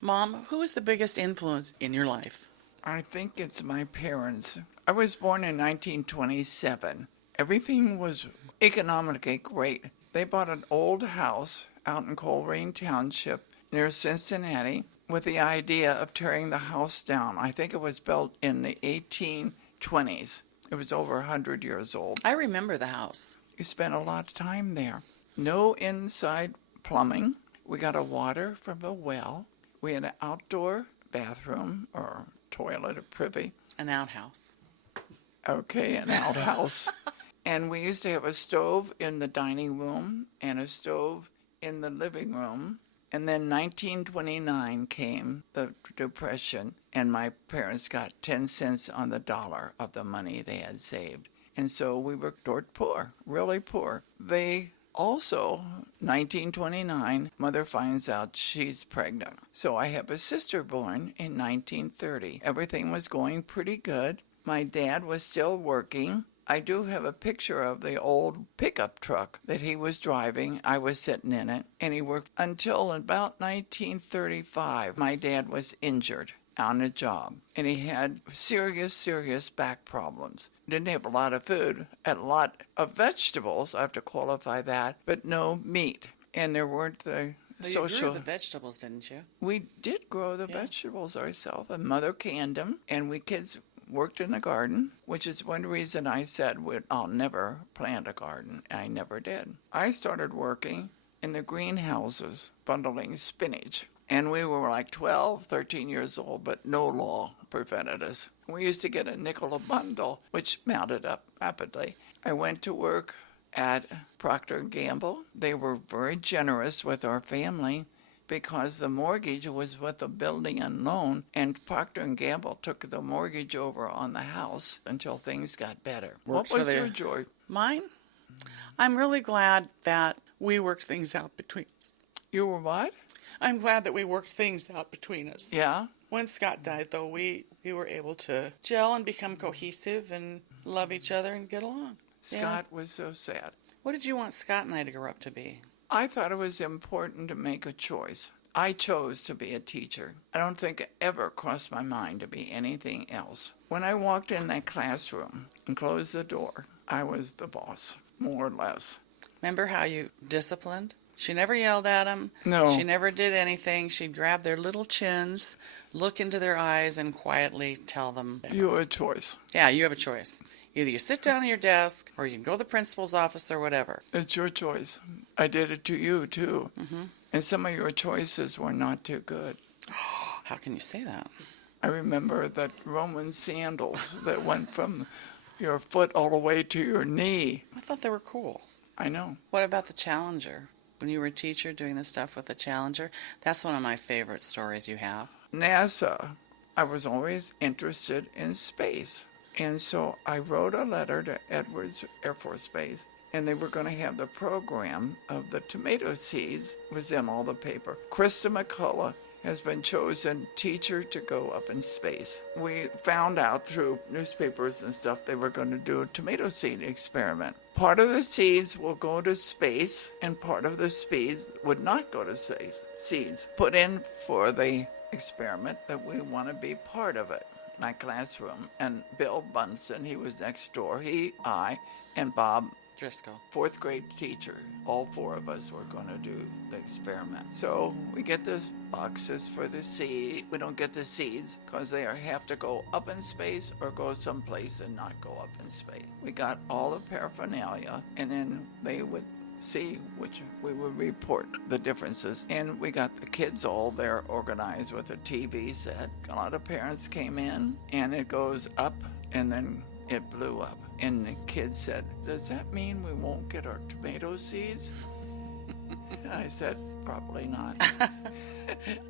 Mom, who was the biggest influence in your life? I think it's my parents. I was born in 1927. Everything was economically great. They bought an old house out in Coleraine Township near Cincinnati with the idea of tearing the house down. I think it was built in the 1820s. It was over 100 years old. I remember the house. You spent a lot of time there. No inside plumbing. We got a water from a well. We had an outdoor bathroom or toilet or privy. An outhouse. Okay, an outhouse. And we used to have a stove in the dining room and a stove in the living room. And then 1929 came, the Depression, and my parents got 10 cents on the dollar of the money they had saved. And so we were dirt poor, really poor. They also, 1929, mother finds out she's pregnant. So I have a sister born in 1930. Everything was going pretty good. My dad was still working. I do have a picture of the old pickup truck that he was driving. I was sitting in it, and he worked until about 1935. My dad was injured on a job, and he had serious back problems. Didn't have a lot of food, had a lot of vegetables, I have to qualify that, but no meat. And there weren't the social... You grew the vegetables, didn't you? We did grow the vegetables ourselves, and Mother canned them, and we kids worked in the garden, which is one reason I said I'll never plant a garden. I never did. I started working in the greenhouses, bundling spinach. And we were like 12, 13 years old, but no law prevented us. We used to get a nickel a bundle, which mounted up rapidly. I went to work at Procter & Gamble. They were very generous with our family because the mortgage was with the building and loan, and Procter & Gamble took the mortgage over on the house until things got better. What was your joy? Mine? I'm really glad that we worked things out between us. You were what? I'm glad that we worked things out between us. Yeah? When Scott died, though, we were able to gel and become cohesive and love each other and get along. Scott was so sad. What did you want Scott and I to grow up to be? I thought it was important to make a choice. I chose to be a teacher. I don't think it ever crossed my mind to be anything else. When I walked in that classroom and closed the door, I was the boss, more or less. Remember how you disciplined? She never yelled at them. No. She never did anything. She'd grab their little chins, look into their eyes, and quietly tell them. You have a choice. Yeah, you have a choice. Either you sit down at your desk, or you can go to the principal's office, or whatever. It's your choice. I did it to you, too. Mm-hmm. And some of your choices were not too good. How can you say that? I remember the Roman sandals that went from your foot all the way to your knee. I thought they were cool. I know. What about the Challenger? When you were a teacher doing the stuff with the Challenger, that's one of my favorite stories you have. NASA, I was always interested in space. And so I wrote a letter to Edwards Air Force Base, and they were going to have the program of the tomato seeds. It was in all the paper. Krista McCullough has been chosen teacher to go up in space. We found out through newspapers and stuff they were going to do a tomato seed experiment. Part of the seeds will go to space, and part of the seeds would not go to space. Seeds put in for the experiment that we want to be part of it. My classroom, and Bill Bunsen, he was next door. I, and Bob Driscoll, fourth grade teacher. All four of us were going to do the experiment. So we get the boxes for the seed. We don't get the seeds because they have to go up in space or go someplace and not go up in space. We got all the paraphernalia, and then they would see which we would report the differences. And we got the kids all there organized with a TV set. A lot of parents came in, and it goes up, and then it blew up. And the kid said, "Does that mean we won't get our tomato seeds?" I said, "Probably not."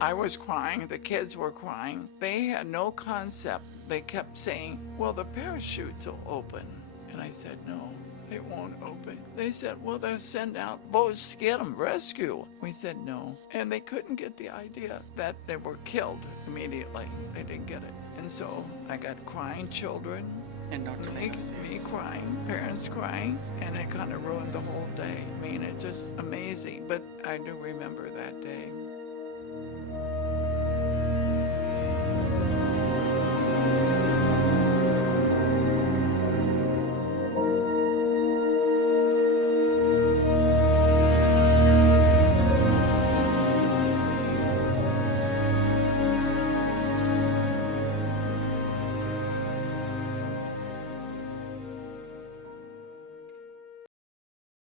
I was crying. The kids were crying. They had no concept. They kept saying, "Well, the parachutes will open." And I said, "No, they won't open." They said, "Well, they'll send out boats to get them, rescue." We said no. And they couldn't get the idea that they were killed immediately. They didn't get it. And so I got crying children. And no tomato seeds. Me crying, parents crying, and it kind of ruined the whole day. I mean, it's just amazing. But I do remember that day.